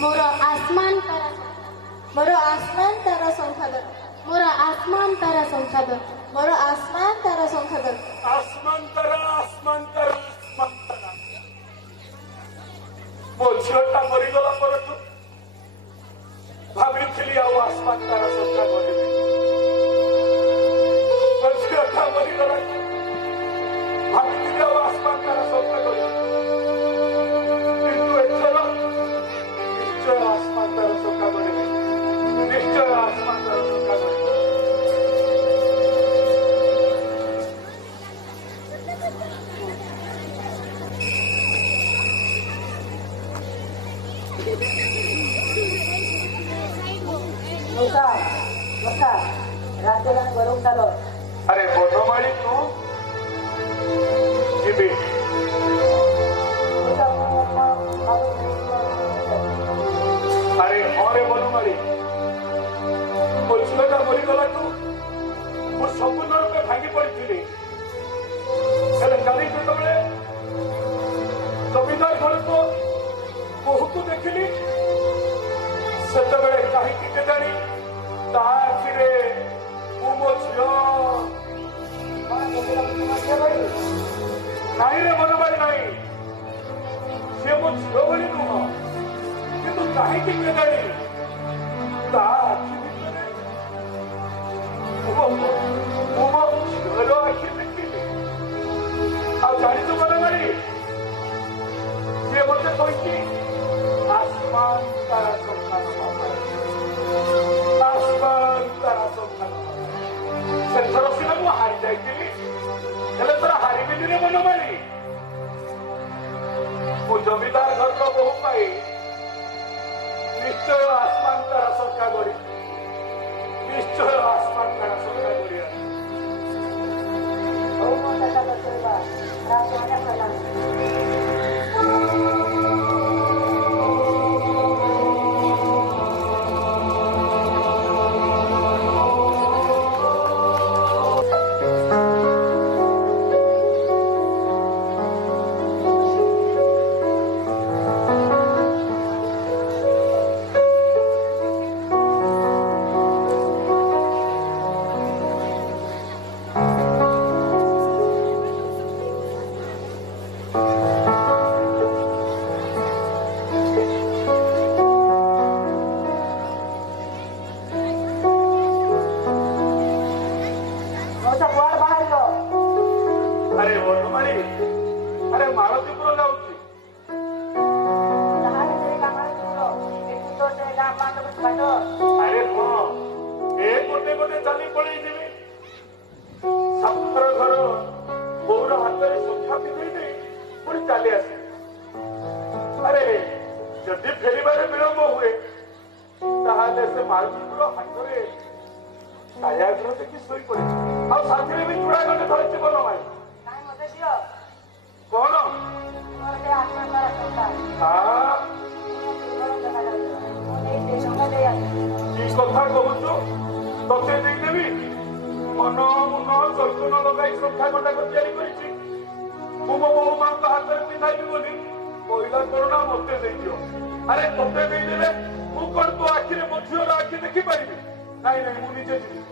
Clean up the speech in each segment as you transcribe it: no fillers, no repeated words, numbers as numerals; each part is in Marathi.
मोर आसमान तारा मोर आसमान तारा संखादर मोर आसमान तारा संखादर मोर आसमान तारा संखादर आसमान तारा आसमान तारा आसमान तारा मो झीटा मरीगला परठू भाभी आसमान तारा संख्या करी मो झीटा मरीगला भाभी आसमान तारा संख्या करी किंतु एथर निश्चय आसमान तारा संख्या करी निश्चय आसमान तारा संख्या करी राज्याला गरम झालं. अरे बनमाळी तू जिबी अरे हाँ बनमाळी मो झीलटा मरीगला तू मो संपूर्ण रूपे भांगी पड़ी काली जो जमीदार घर को बोहू को देखिली से कहीं केजाणी ता आखिरे मो झील नहीं रे बनमाळी नहीं सी मो झील भली नुह किंतु कहीं केजाणी ता आखि मो झील आखि देखिली आ जानी बनमाळी सी मत कही आसमान तारा संख्या आसमान तारा संख्या से थर सीना मु हारी जाइली तर हारिबेनी रे बनमाळी मो जमीदार घर बहु पाई निश्चय आसमान तारा संख्या करी निश्चय आसमान तारा संख्या करी अरे बनमाळी अरे मालतीपुर जाऊची अरे हाँ ए गोटे गोटे चली पड़े जीवी सातर घर बोर हाथ में सुखा पिंधे पुणी चली आसे अरे जदि फेरबार विलंब हुए ताहले से मालतीपुर हाथ में छाया घर देखी शोई पड़े आ साथी भी चूड़ा गंडे धरती बनमाळी कौन कथा कहूचु तते देदेवी मन मुन चर्चन लगे संख्या गंडाक तैयारी मो मो माँ हाथ में पिंधाई बोली कहला करोना मत अरे तते देदेले मु कौन तो आखिरे मो झीर आखि देखिपारि नहीं नहीं मु निजे जी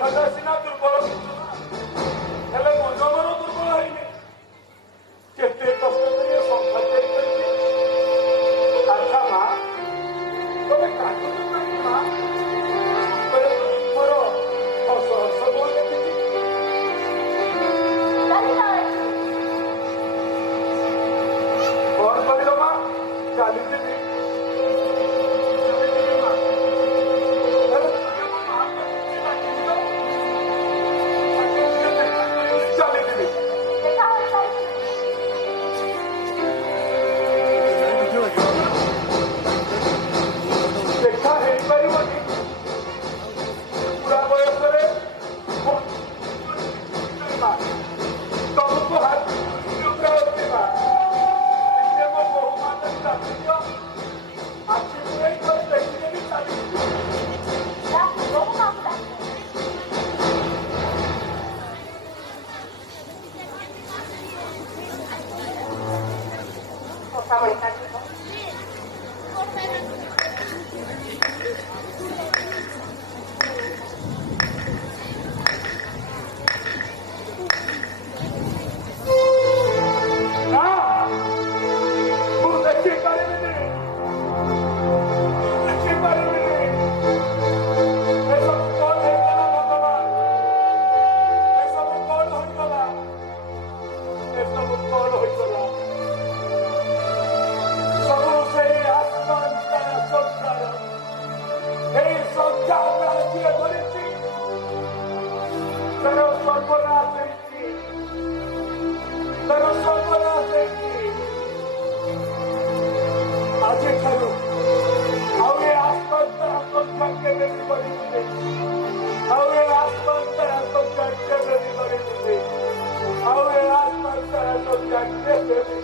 ଦେହଟା ସିନା ଦୁର୍ବଳ ହେଲେ ମନ ମନ ଦୁର୍ବଳ ହେଇନି କେତେ କଷ୍ଟ କରି ଏ ସଂସାର ତିଆରି କରିଛି ଆଚ୍ଛା ମା ତମେ କାଟୁଛ କାହିଁକି ମା ମୋର ହସ ହସ ବୋଉ ଦେଖିଛି କଣ କରିଲ ମା ଚାଲିଯିବି ଦେଖା ହେଇପାରିବନି ବୁଢା ବୟସରେ ତମକୁ ହାତ ଉଠିବା ନିଜେ ମୋ ବୋହୁ ମାତା ଚାଲିଛ ଆଖି ପୁରେଇ ଥରେ ଦେଖିଦେବି ଚାଲିଯିବି ନା ମୁଁ ଦେଖିପାରିବିନି ଦେଖିପାରିବିନି ଏସବୁ କଣ ହେଇଗଲା ଭଗବାନ ଏସବୁ କଣ ହୋଇଗଲା ଏସବୁ କଣ ହୋଇଗଲା ସବୁ ସେଇ ଆସମାନ ତାରା ସଂସାର এই ସଂସାର ଯିଏ ଧରିଛି ତାର ସର୍ବନାଶ ହେଇଛି ତାର ସର୍ବନାଶ ହେଇଛି ଆଜିଠାରୁ ଆଉ ଏ ଆସମାନ ତାରା ସଂଖ୍ୟା କେବେ ବି କରିଯିବେ ଆଉ ଏ ଆସମାନ ତାରା ସଂଖ୍ୟା କେବେ ବି କରିଯିବେ ଆଉ ଏ ଆସମାନ ତାରା ସଂଖ୍ୟା କେବେ ବି